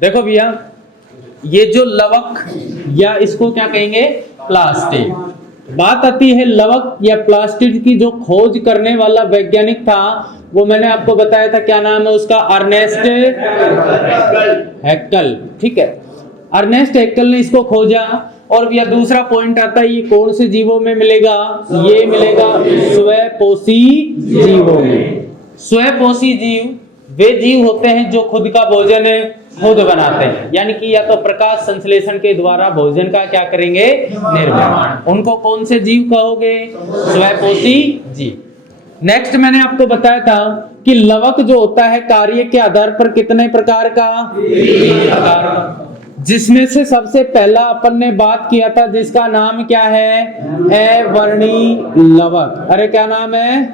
देखो भैया, ये जो लवक या इसको क्या कहेंगे, प्लास्टिड। बात आती है लवक या प्लास्टिड की, जो खोज करने वाला वैज्ञानिक था वो मैंने आपको बताया था, क्या नाम है उसका, अर्नेस्ट हैक्कल। ठीक है, अर्नेस्ट हैक्कल ने इसको खोजा। और भैया दूसरा पॉइंट आता है, ये कौन से जीवों में मिलेगा, ये मिलेगा स्वपोषी जीवों में। स्वपोषी जीव वे जीव होते हैं जो खुद का भोजन खुद बनाते हैं, यानी कि या तो प्रकाश संश्लेषण के द्वारा भोजन का क्या करेंगे, निर्माण। उनको कौन से जीव कहोगे, स्वपोषी जीव। नेक्स्ट मैंने आपको बताया था कि लवक जो होता है कार्य के आधार पर कितने प्रकार का, 3 प्रकार का, जिसमें से सबसे पहला अपन ने बात किया था जिसका नाम क्या है, अवर्णी लवक। अरे क्या नाम है,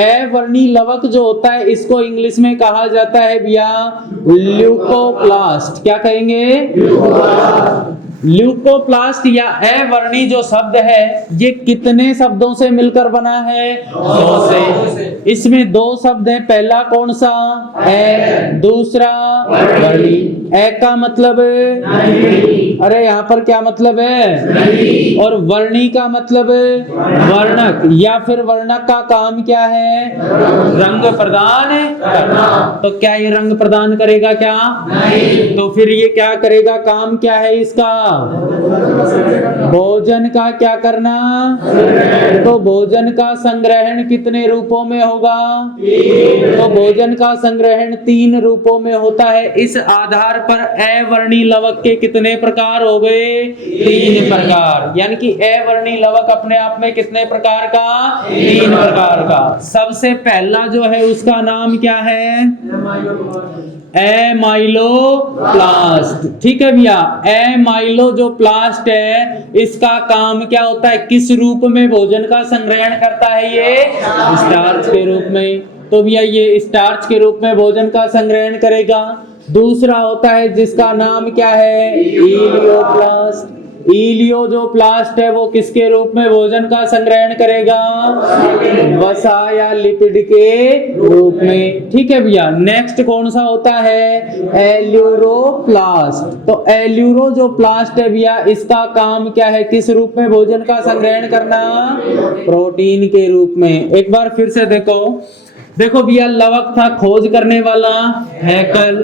अवर्णी लवक जो होता है इसको इंग्लिश में कहा जाता है भैया ल्यूकोप्लास्ट। क्या कहेंगे, ल्यूकोप्लास्ट या अवर्णी जो शब्द है ये कितने शब्दों से मिलकर बना है, 2 से। इसमें 2 शब्द है, पहला कौन सा, ए, दूसरा वर्णी। ए का मतलब, अरे यहाँ पर क्या मतलब है, और वर्णी का मतलब वर्णक, या फिर वर्णक का काम क्या है, रंग प्रदान करना। तो क्या ये रंग प्रदान करेगा, क्या नहीं। तो फिर ये क्या करेगा, काम क्या है इसका, भोजन का क्या करना। तो भोजन का संग्रहण कितने रूपों में होगा, तो भोजन का संग्रहण 3 रूपों में होता है। इस आधार पर अवर्णी लवक के कितने प्रकार हो गए, 3 प्रकार। यानी कि अवर्णी लवक अपने आप में कितने प्रकार का, 3 प्रकार का। सबसे पहला जो है उसका नाम क्या है, एमाइलोप्लास्ट। ठीक है भैया, एमाइलो जो प्लास्ट है इसका काम क्या होता है, किस रूप में भोजन का संग्रहण करता है, ये स्टार्च के रूप में। तो भैया ये स्टार्च के रूप में भोजन का संग्रहण करेगा। दूसरा होता है जिसका नाम क्या है, इलियोप्लास्ट। इलियो जो प्लास्ट है वो किसके रूप में भोजन का संग्रहण करेगा, वसा या लिपिड के रूप में। ठीक है भैया, नेक्स्ट कौन सा होता है, एल्यूरोप्लास्ट। तो एल्यूरो जो प्लास्ट है भैया इसका काम क्या है, किस रूप में भोजन का संग्रहण करना, प्रोटीन के रूप में। एक बार फिर से देखो भैया, लवक था खोज करने वाला हैकल।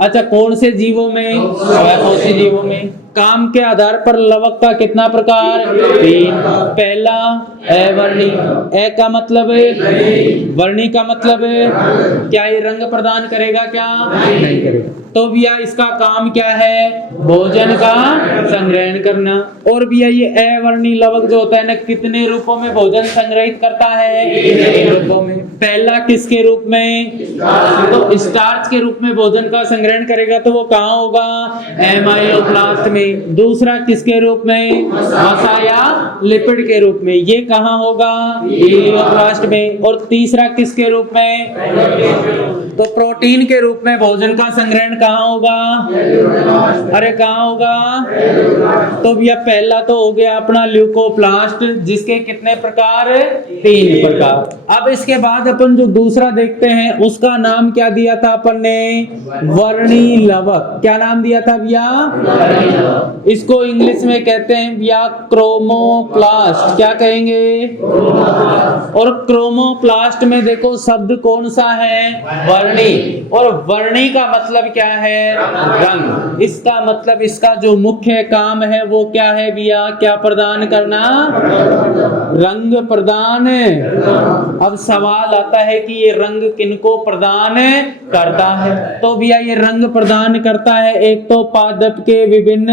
अच्छा, कौन से जीवों में, स्वपोषी जीवों में। काम के आधार पर लवक का कितना प्रकार, 3। पहला अवर्णी, ए का मतलब वर्णी का मतलब क्या ये रंग प्रदान करेगा, क्या नहीं करेगा। तो भैया इसका काम क्या है, भोजन का संग्रहण करना। और भैया ये अवर्णी लवक जो होता है ना कितने रूपों में भोजन संग्रहित करता है, 3 रूपों में। पहला किसके रूप में, तो स्टार्च के रूप में भोजन का संग्रहण करेगा, तो वो कहाँ होगा, एमाइलोप्लास्ट में। दूसरा किसके रूप में, वसा या लिपिड के रूप में, ये कहाँ होगा, इलियोप्लास्ट में। और तीसरा किसके रूप में, तो प्रोटीन के रूप में भोजन का संग्रहण कहाँ होगा, अरे कहाँ होगा। तो भैया पहला तो हो गया अपना ल्यूकोप्लास्ट जिसके कितने प्रकार, 3 प्रकार। अब इसके बाद अपन जो दूसरा देखते हैं उसका नाम क्या दिया था अपन ने, वर्णी लवक। क्या नाम दिया था भैया, इसको इंग्लिश में कहते हैं भैया क्रोमोप्लास्ट। क्या कहेंगे, और क्रोमोप्लास्ट में देखो शब्द कौन सा है, वर्णी। और वर्णी का मतलब क्या है, रंग। इसका मतलब इसका जो मुख्य काम है वो क्या है भैया, क्या प्रदान करना, रंग प्रदान। अब सवाल आता है कि ये रंग किनको प्रदान करता है। तो भैया ये रंग प्रदान करता है एक तो पादप के विभिन्न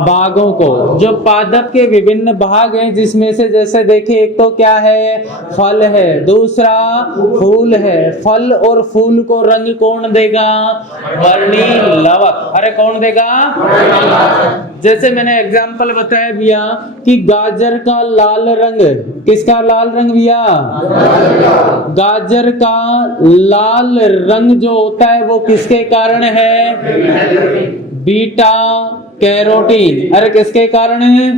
भागों को। जो पादप के विभिन्न भाग हैं जिसमें से जैसे देखिए, एक तो क्या है, फल है, दूसरा फूल है। फल और फूल को रंग कौन देगा, वर्णी लवक। अरे कौन देगा, जैसे मैंने एग्जांपल बताया भैया कि गाजर का लाल रंग, किसका लाल रंग भैया, गाजर का लाल रंग जो होता है वो किसके कारण है, बीटा कैरोटीन। अरे किसके कारण है,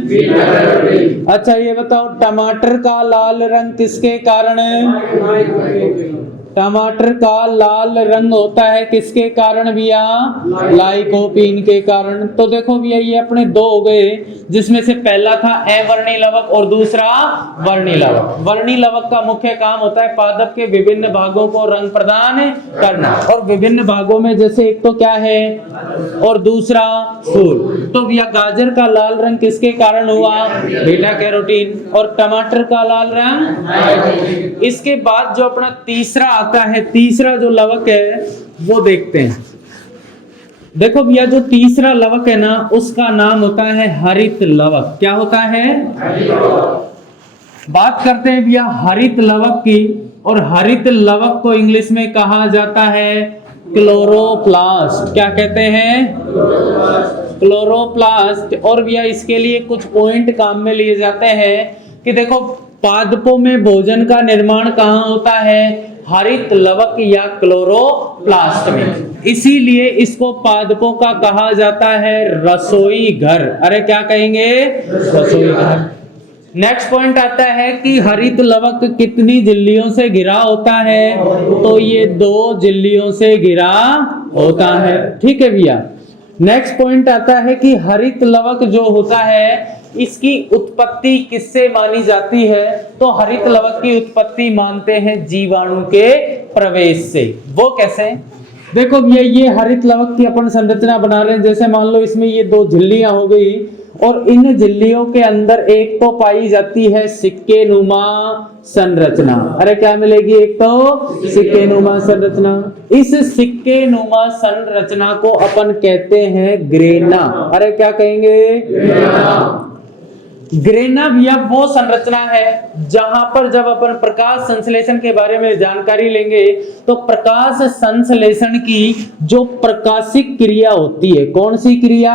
अच्छा ये बताओ टमाटर का लाल रंग किसके कारण है, टमाटर का लाल रंग होता है किसके कारण भैया? लाइकोपीन के कारण। तो देखो भैया ये अपने दो हो गए, जिसमें से पहला था अवर्णी लवक और दूसरा वर्णी लवक। वर्णी लवक का मुख्य काम होता है पादप के विभिन्न भागों को रंग प्रदान करना, और विभिन्न भागों में जैसे एक तो क्या है और दूसरा फूल। तो भैया गाजर का लाल रंग किसके कारण हुआ? Beta carotene. और टमाटर का लाल रंग। इसके बाद जो अपना तीसरा आता है, तीसरा जो लवक है वो देखते हैं। देखो भैया जो तीसरा लवक है ना उसका नाम होता है हरित लवक। क्या होता है? बात करते हैं भैया हरित लवक की, और हरित लवक को इंग्लिश में कहा जाता है क्लोरोप्लास्ट। क्या कहते हैं? क्लोरोप्लास्ट। और भैया इसके लिए कुछ पॉइंट काम में लिए जाते हैं कि देखो पादपों में भोजन का निर्माण कहाँ होता है? हरित लवक या क्लोरोप्लास्ट में। इसीलिए इसको पादपों का कहा जाता है रसोई घर। अरे क्या कहेंगे? रसोई घर। नेक्स्ट पॉइंट आता है कि हरित लवक कितनी झिल्लियों से घिरा होता है? तो ये 2 झिल्लियों से घिरा होता है। ठीक है भैया। नेक्स्ट पॉइंट आता है कि हरित लवक जो होता है इसकी उत्पत्ति किससे मानी जाती है? तो हरित लवक की उत्पत्ति मानते हैं जीवाणु के प्रवेश से। वो कैसे? देखो भैया ये हरित लवक की अपन संरचना बना रहे हैं। जैसे मान लो इसमें ये 2 झिल्लियां हो गई, और इन झिल्लियों के अंदर एक तो पाई जाती है सिक्के नुमा संरचना। अरे क्या मिलेगी? एक तो सिक्के नुमा संरचना। इस सिक्के नुमा संरचना को अपन कहते हैं ग्रेना। अरे क्या कहेंगे? ग्रेना भैया वो संरचना है जहां पर जब अपन प्रकाश संश्लेषण के बारे में जानकारी लेंगे तो प्रकाश संश्लेषण की जो प्रकाशिक क्रिया होती है, कौन सी क्रिया?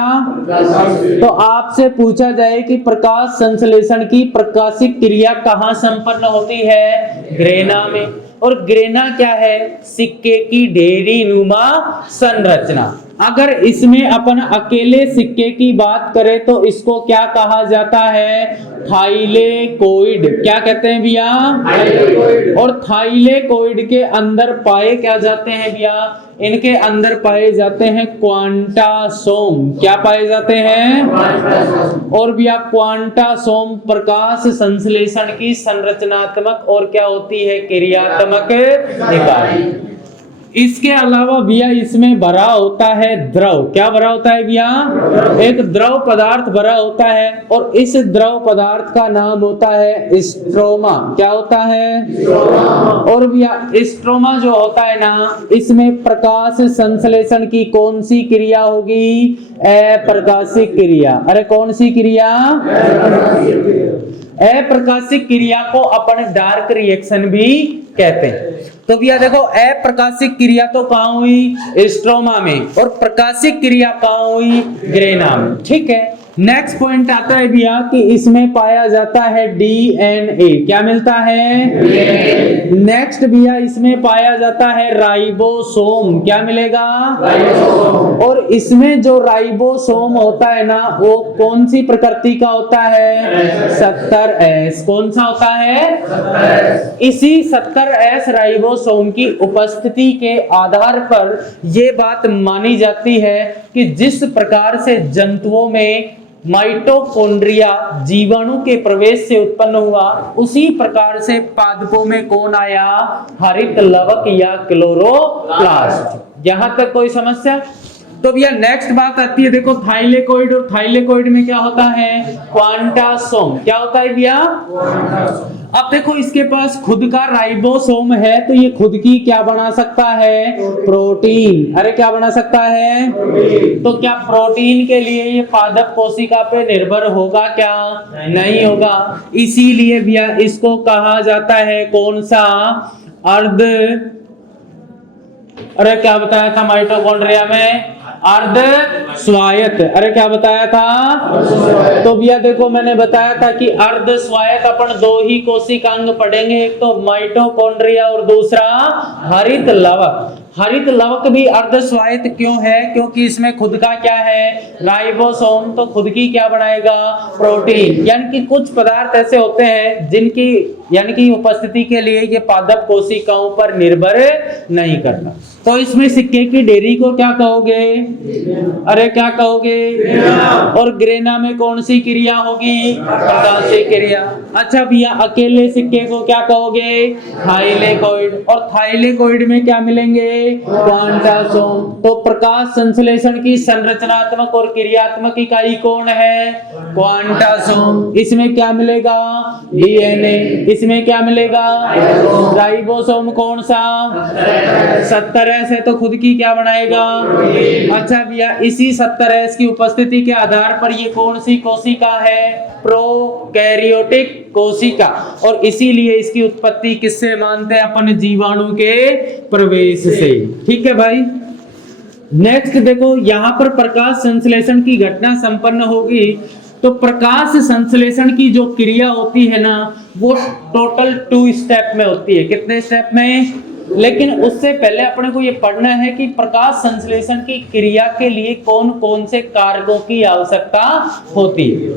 तो आपसे पूछा जाए कि प्रकाश संश्लेषण की प्रकाशिक क्रिया कहां संपन्न होती है? ग्रेना में। और ग्रेना क्या है? सिक्के की ढेरी नुमा संरचना। अगर इसमें अपन अकेले सिक्के की बात करें तो इसको क्या कहा जाता है? थाइलेकोइड। क्या कहते हैं भैया? और थाइलेकोइड के अंदर पाए क्या जाते हैं भैया? इनके अंदर पाए जाते हैं क्वांटासोम। क्या पाए जाते हैं? और भैया क्वांटासोम प्रकाश संश्लेषण की संरचनात्मक और क्या होती है? क्रियात्मक इकाई। इसके अलावा भैया इसमें भरा होता है द्रव। क्या भरा होता है भैया? एक द्रव पदार्थ भरा होता है, और इस द्रव पदार्थ का नाम होता है स्ट्रोमा। क्या होता है? और भैया स्ट्रोमा जो होता है ना इसमें प्रकाश संश्लेषण की कौन सी क्रिया होगी? अप्रकाशिक क्रिया। अरे कौन सी क्रिया? अप्रकाशिक क्रिया को अपन डार्क रिएक्शन भी कहते हैं। तो भैया देखो अप्रकाशिक क्रिया तो कहां हुई? स्ट्रोमा में। और प्रकाशिक क्रिया कहां हुई? ग्रेना में। ठीक है। नेक्स्ट पॉइंट आता है भैया कि इसमें पाया जाता है डीएनए। क्या मिलता है? नेक्स्ट भैया इसमें पाया जाता है राइबोसोम। क्या मिलेगा? और इसमें जो राइबोसोम होता है ना वो कौन सी प्रकृति का होता है? 70S। कौन सा होता है? इसी 70S राइबोसोम की उपस्थिति के आधार पर यह बात मानी जाती है कि जिस प्रकार से जंतुओं में माइटोकॉन्ड्रिया जीवाणु के प्रवेश से उत्पन्न हुआ, उसी प्रकार से पादपों में कौन आया? हरित लवक या क्लोरोप्लास्ट। यहां तक कोई समस्या? तो भैया नेक्स्ट बात आती है, देखो थाइलेकोइड, और थाइलेकोइड में क्या होता है? क्वांटासोम। क्या होता है भैया? अब देखो इसके पास खुद का राइबोसोम है, तो ये खुद की क्या बना सकता है? प्रोटीन। अरे क्या बना सकता है? तो क्या प्रोटीन के लिए ये पादप कोशिका पे निर्भर होगा? क्या नहीं होगा। इसीलिए भैया इसको कहा जाता है कौन सा? अर्ध, अरे क्या बताया था माइटोकॉन्ड्रिया में? अर्ध स्वायत्त। अरे क्या बताया था? तो भैया देखो मैंने बताया था कि अर्ध स्वायत्त अपन 2 ही कोशिकांग पढ़ेंगे, एक तो माइटोकॉन्ड्रिया और दूसरा हरित लवक। हरित लवक भी अर्ध स्वायत्त क्यों है? क्योंकि इसमें खुद का क्या है? राइबोसोम। तो खुद की क्या बनाएगा? प्रोटीन। यानी कि कुछ पदार्थ ऐसे होते हैं जिनकी यानी कि उपस्थिति के लिए ये पादप कोशिकाओं पर निर्भर नहीं करता। तो इसमें सिक्के की डेरी को क्या कहोगे? अरे क्या कहोगे? और ग्रेना में कौन सी क्रिया होगी? प्रकाशीय क्रिया। अच्छा भैया अकेले सिक्के को क्या कहोगे? थाइलेकोइड। और थाइलेकोइड में क्या मिलेंगे? क्वांटासोम। तो प्रकाश संश्लेषण की संरचनात्मक और क्रियात्मक इकाई कौन है? क्वांटासोम। इसमें क्या मिलेगा? डीएनए। इसमें क्या मिलेगा? राइबोसोम। कौन सा? 70S है तो खुद की क्या बनाएगा? अच्छा भैया इसी 70S की उपस्थिति के आधार पर ये कौन सी कोशिका है? प्रोकैरियोटिक कोशिका। और इसीलिए इसकी उत्पत्ति किससे मानते हैं अपन? जीवाणु के प्रवेश से। ठीक है भाई। नेक्स्ट देखो, यहां पर प्रकाश संश्लेषण की घटना संपन्न होगी तो प्रकाश संश्लेषण की जो क्रिया होती है ना वो टोटल 2 स्टेप में होती है। कितने स्टेप में? लेकिन उससे पहले अपने को ये पढ़ना है कि प्रकाश संश्लेषण की क्रिया के लिए कौन कौन से कारकों की आवश्यकता होती है।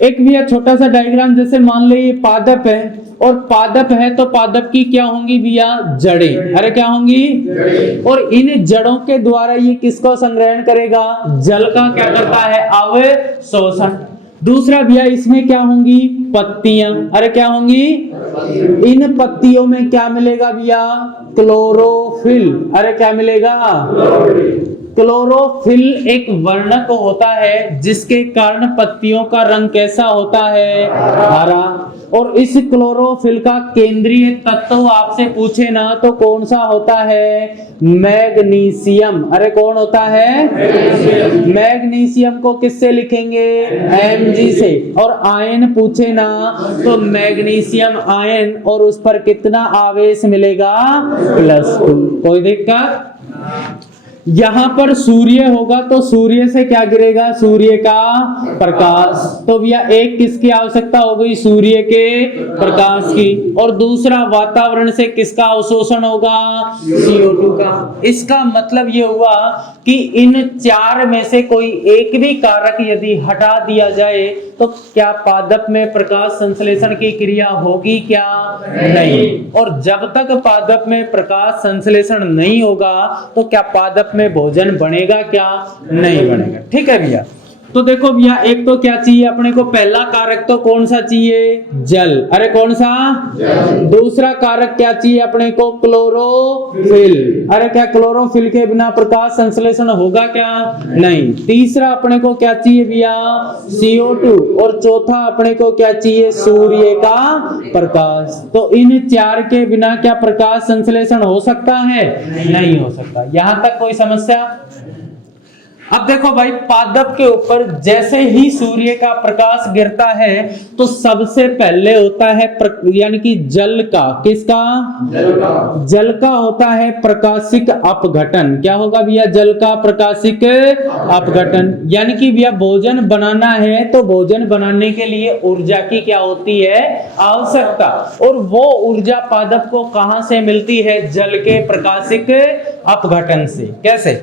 एक भी छोटा सा डायग्राम, जैसे मान लो ये पादप है और पादप है तो पादप की क्या होंगी भैया? जड़ें। अरे क्या होंगी? और इन जड़ों के द्वारा ये किसको संग्रहण करेगा? जल का क्या करता है? अवशोषण। दूसरा भैया इसमें क्या होंगी? पत्तियां। अरे क्या होंगी? इन पत्तियों में क्या मिलेगा भैया? क्लोरोफिल। अरे क्या मिलेगा? क्लोरोफिल एक वर्णक होता है जिसके कारण पत्तियों का रंग कैसा होता है? हरा। और इस क्लोरोफिल का केंद्रीय तत्व आपसे पूछे ना तो कौन सा होता है? मैग्नीशियम। अरे कौन होता है? मैग्नीशियम को किससे लिखेंगे? Mg से। और आयन पूछे ना तो मैग्नीशियम आयन और उस पर कितना आवेश मिलेगा? +2। कोई दिक्कत? यहां पर सूर्य होगा तो सूर्य से क्या गिरेगा? सूर्य का प्रकाश। तो भैया एक किसकी आवश्यकता हो गई? सूर्य के प्रकाश की। और दूसरा वातावरण से किसका अवशोषण होगा? CO2 का। इसका मतलब ये हुआ कि इन 4 में से कोई एक भी कारक यदि हटा दिया जाए तो क्या पादप में प्रकाश संश्लेषण की क्रिया होगी? क्या नहीं। और जब तक पादप में प्रकाश संश्लेषण नहीं होगा तो क्या पादप में भोजन बनेगा? क्या नहीं बनेगा। ठीक है भैया। तो देखो भैया एक तो क्या चाहिए अपने को? पहला कारक तो कौन सा चाहिए? जल। अरे कौन सा? दूसरा कारक क्या चाहिए अपने को? क्लोरोफिल। अरे क्या क्लोरोफिल के बिना प्रकाश संश्लेषण होगा? क्या नहीं। तीसरा अपने को क्या चाहिए भैया? CO2। और चौथा अपने को क्या चाहिए? सूर्य का प्रकाश। तो इन 4 के बिना क्या प्रकाश संश्लेषण हो सकता है? नहीं हो सकता। यहां तक कोई समस्या? अब देखो भाई पादप के ऊपर जैसे ही सूर्य का प्रकाश गिरता है तो सबसे पहले होता है यानी कि जल का। किसका? जल का होता है प्रकाशिक अपघटन। क्या होगा भैया? जल का प्रकाशिक अपघटन। यानी कि भैया भोजन बनाना है तो भोजन बनाने के लिए ऊर्जा की क्या होती है? आवश्यकता। और वो ऊर्जा पादप को कहां से मिलती है? जल के प्रकाशिक अपघटन से। कैसे?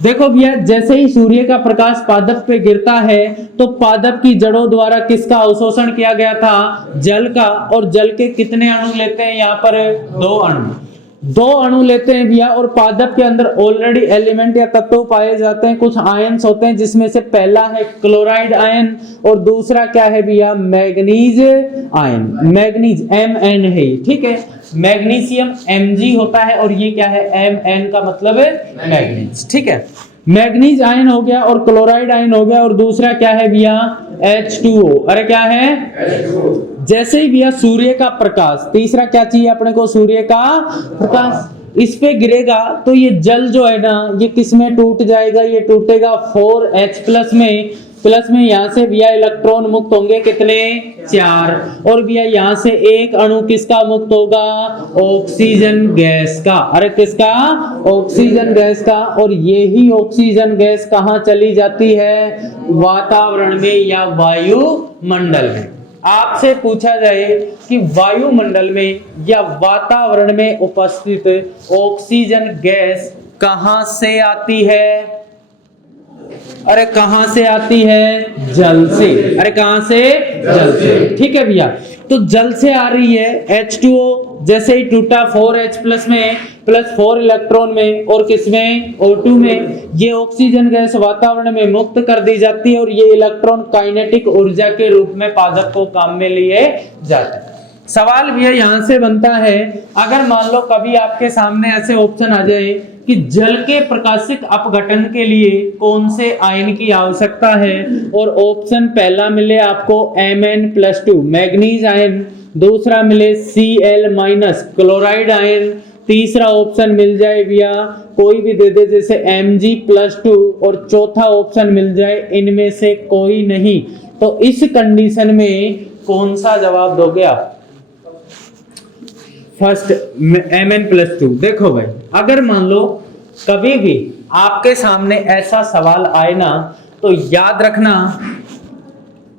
देखो भैया जैसे ही सूर्य का प्रकाश पादप पे गिरता है तो पादप की जड़ों द्वारा किसका अवशोषण किया गया था? जल का। और जल के कितने अणु लेते हैं यहाँ पर? 2 अणु। 2 अणु लेते हैं भैया। और पादप के अंदर ऑलरेडी एलिमेंट या तत्व पाए जाते हैं। कुछ आयन्स होते हैं जिसमें से पहला है क्लोराइड आयन और दूसरा क्या है भैया? Manganese ion. मैग्नीज Mn है। ठीक है। मैग्नीशियम Mg होता है और ये क्या है? Mn का मतलब है मैग्नीज। ठीक है। मैग्नीज आयन हो गया और क्लोराइड आयन हो गया और दूसरा क्या है भैया? H2O। अरे क्या है? H2O। जैसे ही भैया सूर्य का प्रकाश, तीसरा क्या चाहिए अपने को? सूर्य का प्रकाश इस पे गिरेगा तो ये जल जो है ना ये किस में टूट जाएगा? ये टूटेगा 4H+ में। प्लस में यहां से भैया इलेक्ट्रॉन मुक्त होंगे कितने? 4। और भैया यहां से एक अणु किसका मुक्त होगा? ऑक्सीजन गैस का। अरे किसका? ऑक्सीजन गैस का। और यही ऑक्सीजन गैस कहां चली जाती है? वातावरण में या वायुमंडल में। आपसे पूछा जाए कि वायुमंडल में या वातावरण में उपस्थित ऑक्सीजन गैस कहां से आती है? अरे कहां से आती है? जल से। अरे कहां से? जल से। ठीक है भैया। तो जल से आ रही है H2O, जैसे ही टूटा 4H प्लस में प्लस 4 इलेक्ट्रॉन में, और किसमें O2 में, ये ऑक्सीजन गैस वातावरण में मुक्त कर दी जाती है और ये इलेक्ट्रॉन काइनेटिक ऊर्जा के रूप में पादप को काम में लिए जाते हैं। सवाल भी यहां से बनता है, अगर मान लो कभी आपके सामने ऐसे ऑप्शन आ जाए कि जल के प्रकाशिक अपघटन के लिए कौन से आयन की आवश्यकता है, और ऑप्शन पहला मिले आपको Mn+2 मैग्नीज आयन, दूसरा मिले Cl- क्लोराइड आयन, तीसरा ऑप्शन मिल जाए भैया कोई भी दे दे जैसे Mg+2, और चौथा ऑप्शन मिल जाए इनमें से कोई नहीं, तो इस कंडीशन में कौन सा जवाब दोगे आप? First Mn+2। देखो भाई, अगर मान लो कभी भी आपके सामने ऐसा सवाल आए ना, तो याद रखना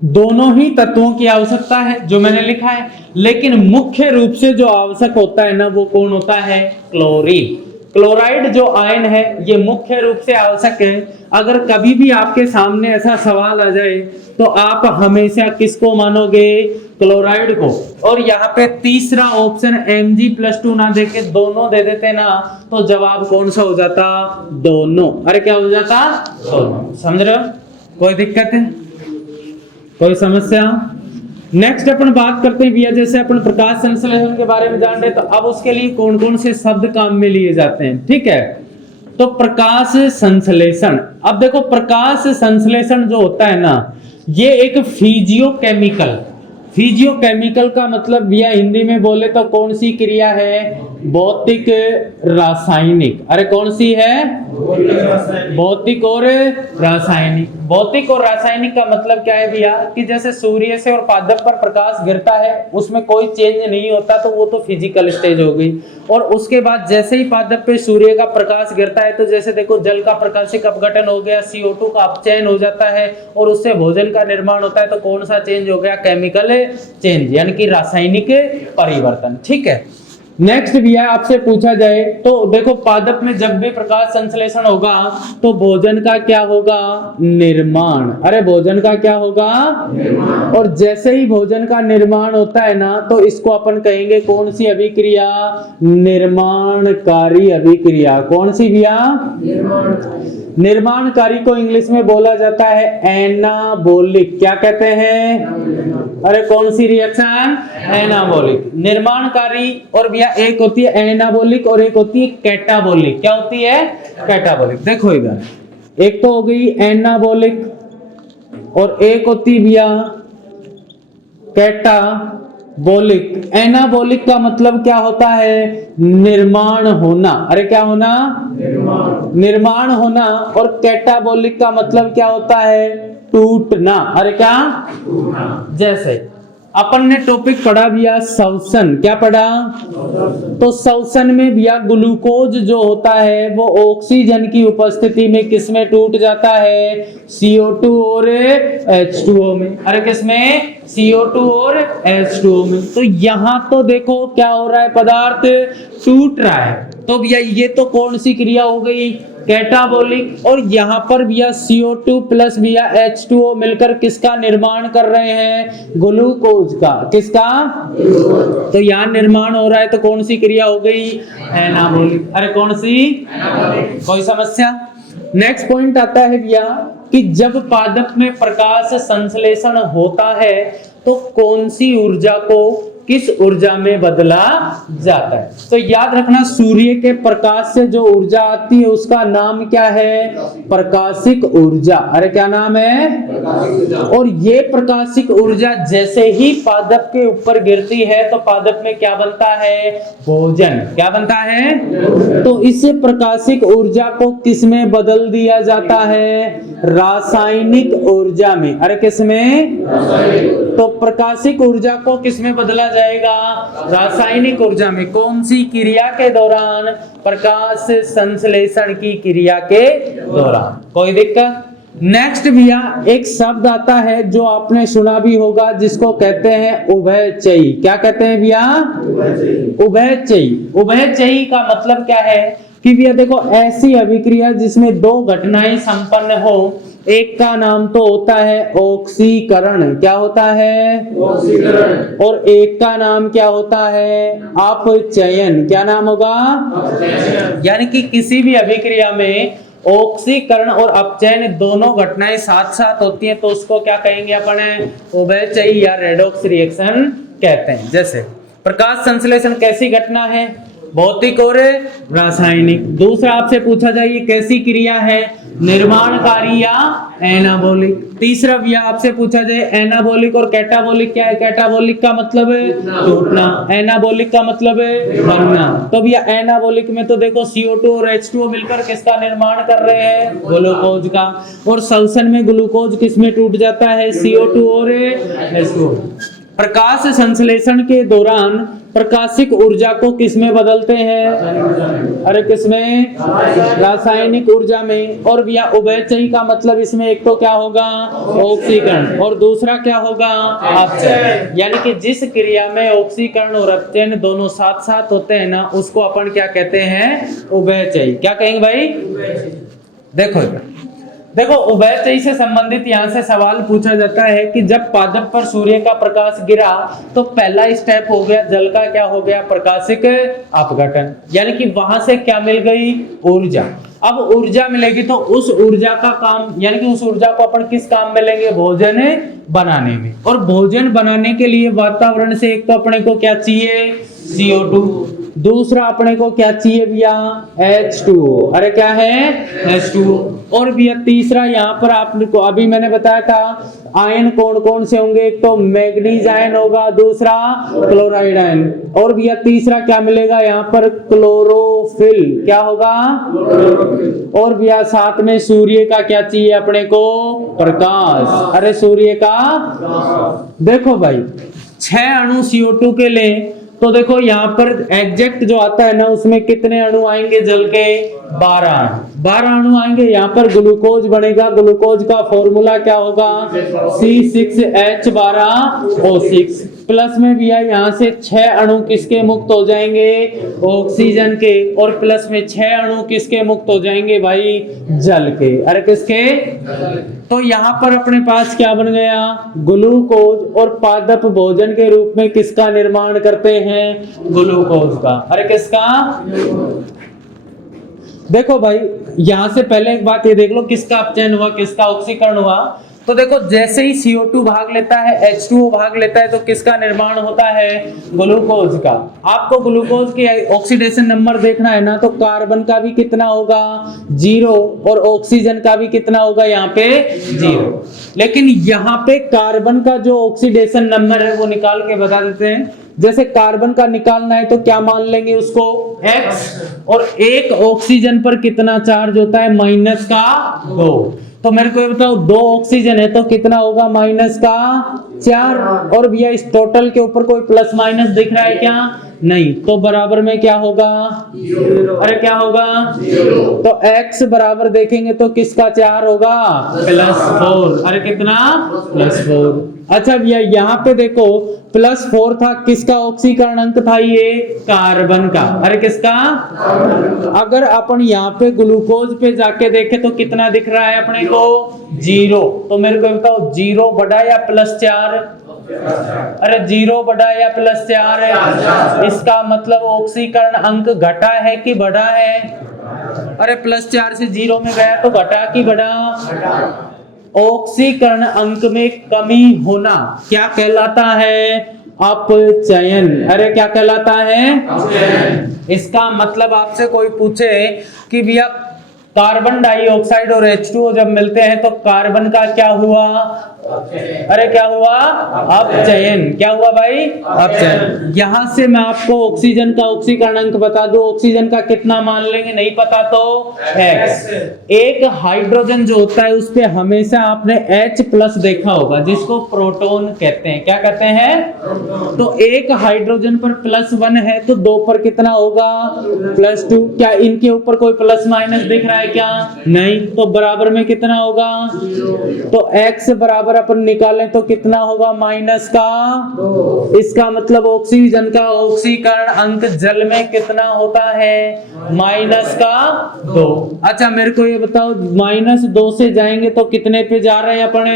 दोनों ही तत्वों की आवश्यकता है जो मैंने लिखा है, लेकिन मुख्य रूप से जो आवश्यक होता है ना, वो कौन होता है? क्लोरीन। क्लोराइड जो आयन है ये मुख्य रूप से आवश्यक है। अगर कभी भी आपके सामने ऐसा सवाल आ जाए तो आप हमेशा किसको मानोगे? क्लोराइड को। और यहाँ पे तीसरा ऑप्शन Mg+2 ना देके दोनों दे देते ना, तो जवाब कौन सा हो जाता? दोनों। अरे क्या हो जाता? दोनों। समझ रहे हो? कोई दिक्कत है? कोई समस्या? नेक्स्ट अपन बात करते हैं भैया, जैसे अपन प्रकाश संश्लेषण के बारे में जान रहे, तो अब उसके लिए कौन कौन से शब्द काम में लिए जाते हैं, ठीक है? तो प्रकाश संश्लेषण, अब देखो प्रकाश संश्लेषण जो होता है ना, ये एक फिजियोकेमिकल का मतलब भैया हिंदी में बोले तो कौन सी क्रिया है? भौतिक रासायनिक। अरे कौन सी है? भौतिक और रासायनिक। भौतिक और रासायनिक का मतलब क्या है भैया कि जैसे सूर्य से और पादप पर प्रकाश गिरता है, उसमें कोई चेंज नहीं होता, तो वो तो फिजिकल स्टेज हो गई। और उसके बाद जैसे ही पादप पे सूर्य का प्रकाश गिरता है, तो जैसे देखो जल का प्रकाशिक अपघटन हो गया, CO2 का अपचयन हो जाता है और उससे भोजन का निर्माण होता है, तो कौन सा चेंज हो गया? केमिकल चेंज, यानी कि रासायनिक परिवर्तन। ठीक है, नेक्स्ट भैया आपसे पूछा जाए तो देखो पादप में जब भी प्रकाश संश्लेषण होगा तो भोजन का क्या होगा? निर्माण। अरे भोजन का क्या होगा? निर्माण। और जैसे ही भोजन का निर्माण होता है ना, तो इसको अपन कहेंगे कौन सी अभिक्रिया? निर्माणकारी अभिक्रिया। कौन सी भैया? निर्माणकारी को इंग्लिश में बोला जाता है एनाबोलिक। क्या कहते हैं? अरे कौन सी रिएक्शन? एनाबोलिक। निर्माणकारी। और भैया एक होती है एनाबोलिक और एक होती है कैटाबोलिक। क्या होती है? कैटाबोलिक। देखो इधर, एक तो हो गई एनाबोलिक और एक होती भैया कैटाबोलिक। एनाबोलिक का मतलब क्या होता है? निर्माण होना। अरे क्या होना? निर्माण होना। और कैटाबोलिक का मतलब क्या होता है? टूटना। अरे क्या? जैसे अपन ने टॉपिक पढ़ा भैया श्वसन। क्या पढ़ा? तो श्वसन में भैया ग्लूकोज जो होता है वो ऑक्सीजन की उपस्थिति में किसमें टूट जाता है? CO2 और H2O में। अरे किसमें? CO2 और H2O में। तो यहां तो देखो क्या हो रहा है? पदार्थ टूट रहा है। तो भैया ये तो कौन सी क्रिया हो गई? कैटाबोलिक। और यहाँ पर भैया CO2 प्लस भैया H2O मिलकर किसका निर्माण कर रहे हैं? ग्लूकोज का। किसका? तो यहाँ निर्माण हो रहा है, तो कौन सी क्रिया हो गई? एनाबोलिक। अरे कौन सी? कोई समस्या? नेक्स्ट पॉइंट आता है भैया कि जब पादप में प्रकाश संश्लेषण होता है तो कौन सी ऊर्जा को किस ऊर्जा में बदला जाता है? तो याद रखना सूर्य के प्रकाश से जो ऊर्जा आती है उसका नाम क्या है? प्रकाशिक ऊर्जा। अरे क्या नाम है? और ये प्रकाशिक ऊर्जा जैसे ही पादप के ऊपर गिरती है तो पादप में क्या बनता है? भोजन। क्या बनता है? तो इस प्रकाशिक ऊर्जा को किस में बदल दिया जाता है? रासायनिक ऊर्जा में। अरे किस में? तो प्रकाशिक ऊर्जा को किस में बदला जाएगा? रासायनिक ऊर्जा में। कौन सी क्रिया के दौरान? प्रकाश संश्लेषण की क्रिया के दौरान। कोई दिक्कत? नेक्स्ट भैया एक शब्द आता है जो आपने सुना भी होगा, जिसको कहते हैं उभयचयी। क्या कहते हैं भैया? उभयचयी। उभयचयी का मतलब क्या है कि भैया देखो ऐसी अभिक्रिया जिसमें दो घटनाएं संपन्न हो, एक का नाम तो होता है ऑक्सीकरण, क्या होता है? ऑक्सीकरण। और एक का नाम क्या होता है? अपचयन। क्या नाम होगा? अपचयन। यानी कि किसी भी अभिक्रिया में ऑक्सीकरण और अपचयन दोनों घटनाएं साथ साथ होती हैं तो उसको क्या कहेंगे अपन? उभयचयी या रेडॉक्स रिएक्शन कहते हैं। जैसे प्रकाश संश्लेषण कैसी घटना है? भौतिक और रासायनिक। दूसरा आपसे पूछा जाए ये कैसी क्रिया है? निर्माणकारी या एनाबॉलिक। तीसरा भी आपसे पूछा जाए एनाबॉलिक और कैटाबॉलिक क्या है? कैटाबॉलिक का मतलब है टूटना, एनाबॉलिक का मतलब है बनना। तो भैया एनाबॉलिक में तो देखो CO2 और H2O मिलकर किसका निर्माण कर रहे हैं? ग्लूकोज का। और श्वसन में ग्लूकोज किसमें टूट जाता है? CO2 और H2O। प्रकाश संश्लेषण के दौरान प्रकाशिक ऊर्जा को किसमें बदलते हैं? अरे किसमें? रासायनिक ऊर्जा में। और भैया उभयचयी का मतलब इसमें एक तो क्या होगा? ऑक्सीकरण, और दूसरा क्या होगा? अपचयन। यानी कि जिस क्रिया में ऑक्सीकरण और अपचयन दोनों साथ साथ होते हैं ना उसको अपन क्या कहते हैं? उभयचयी। क्या कहेंगे भाई? देखो उभयचयी से संबंधित यहाँ से सवाल पूछा जाता है कि जब पादप पर सूर्य का प्रकाश गिरा तो पहला स्टेप हो गया जल का, क्या हो गया? प्रकाशिक अपघटन। यानी कि वहां से क्या मिल गई? ऊर्जा। अब ऊर्जा मिलेगी तो उस ऊर्जा का काम, यानी कि उस ऊर्जा को अपन किस काम में लेंगे? भोजन बनाने में। और भोजन बनाने के लिए वातावरण से एक तो अपने को क्या चाहिए? CO2। दूसरा अपने को क्या चाहिए भैया? H2O। अरे क्या है? H2O। और भैया तीसरा यहाँ पर आपको अभी मैंने बताया था आयन कौन कौन से होंगे? एक तो मैग्नीज आयन होगा, दूसरा क्लोराइड आयन, और भैया तीसरा क्या मिलेगा यहाँ पर? क्लोरोफिल। क्या होगा? और भैया साथ में सूर्य का क्या चाहिए अपने को? प्रकाश। अरे सूर्य का। देखो भाई 6 अणु CO2 के ले तो देखो यहाँ पर एग्जैक्ट जो आता है ना उसमें कितने अणु आएंगे? जल के 12 अणु आएंगे। यहाँ पर ग्लूकोज बनेगा। ग्लूकोज का फॉर्मूला क्या होगा? C6H12O6। प्लस में भी है यहाँ से 6 अणु किसके मुक्त हो जाएंगे? ऑक्सीजन के। और प्लस में 6 अणु किसके मुक्त हो जाएंगे भाई? जल के। अरे किसके? तो यहाँ पर अपने पास क्या बन गया? ग्लूकोज। और पादप भोजन के रूप में किसका निर्माण करते हैं? ग्लूकोज का। अरे किसका? देखो भाई यहां से पहले एक बात ये देख लो, किसका अपचयन हुआ, किसका ऑक्सीकरण हुआ। तो देखो जैसे ही CO2 भाग लेता है, H2O भाग लेता है, तो किसका निर्माण होता है? ग्लूकोज का। आपको ग्लूकोज की ऑक्सीडेशन नंबर देखना है ना, तो कार्बन का भी कितना होगा? 0, और ऑक्सीजन का भी कितना होगा? यहाँ पे 0। लेकिन यहाँ पे कार्बन का जो ऑक्सीडेशन नंबर है वो निकाल के बता देते हैं। जैसे कार्बन का निकालना है तो क्या मान लेंगे उसको? X। और एक ऑक्सीजन पर कितना चार्ज होता है? -2। तो मेरे को ये बताओ 2 ऑक्सीजन है तो कितना होगा? -4। और भैया इस टोटल के ऊपर कोई प्लस माइनस दिख रहा है क्या? नहीं। तो बराबर में क्या होगा? 0। अरे क्या होगा? 0। तो x बराबर देखेंगे तो किसका 4 होगा? +4। अरे कितना? +4। अच्छा भैया यहाँ पे देखो +4 था, किसका ऑक्सीकरण अंक था? ये कार्बन का। अरे किसका? अगर अपन यहाँ पे ग्लूकोज पे जाके देखे तो कितना दिख रहा है अपने को? 0। तो मेरे को बताओ 0 बड़ा या +4? अरे 0 बड़ा या +4 है। इसका मतलब ऑक्सीकरण अंक घटा है कि बढ़ा है? अरे +4 से 0 में गया तो घटा कि बढ़ा? ऑक्सीकरण अंक में कमी होना क्या कहलाता है? अपचयन। अरे क्या कहलाता है? इसका मतलब आपसे कोई पूछे कि भैया कार्बन डाइऑक्साइड और H2O जब मिलते हैं तो कार्बन का क्या हुआ? अरे क्या हुआ? अपचयन। क्या हुआ भाई? अपचयन। यहां से मैं आपको ऑक्सीजन का ऑक्सीकरण अंक बता दूं, ऑक्सीजन का कितना मान लेंगे? नहीं पता तो X। एक हाइड्रोजन जो होता है उस पे हमेशा आपने H+ देखा होगा जिसको प्रोटॉन कहते हैं। क्या कहते हैं? तो एक हाइड्रोजन पर +1 है तो 2 पर कितना होगा? +2। क्या इनके ऊपर कोई प्लस माइनस दिख रहा है है क्या? नहीं। तो बराबर में कितना होगा? तो x बराबर अपन निकालें तो कितना होगा? माइनस का 2। इसका मतलब ऑक्सीजन का ऑक्सीकरण अंक जल में कितना होता है? माइनस का 2। अच्छा मेरे को ये बताओ, -2 से जाएंगे तो कितने पे जा रहे हैं अपने?